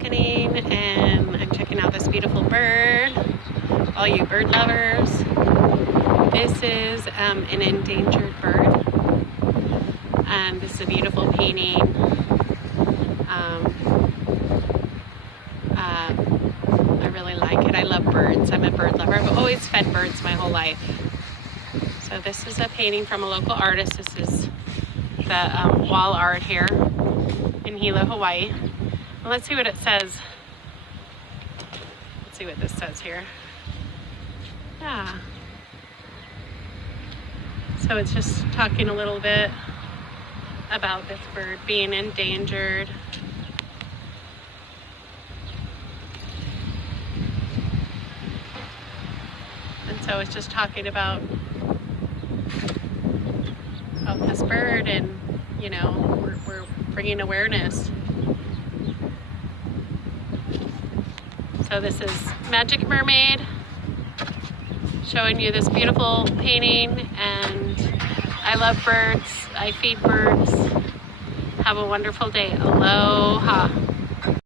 balcony and I'm checking out this beautiful bird. All you bird lovers. This is an endangered bird. This is a beautiful painting. I really like it. I love birds. I'm a bird lover. I've always fed birds my whole life. So this is a painting from a local artist. This is the wall art here in Hilo, Hawaii. And let's see what it says. Let's see what this says here. Yeah. So it's just talking a little bit about this bird being endangered. And so it's just talking about this bird, and you know, we're bringing awareness. So this is Magic Mermaid showing you this beautiful painting, and I love birds. I feed birds. Have a wonderful day. Aloha.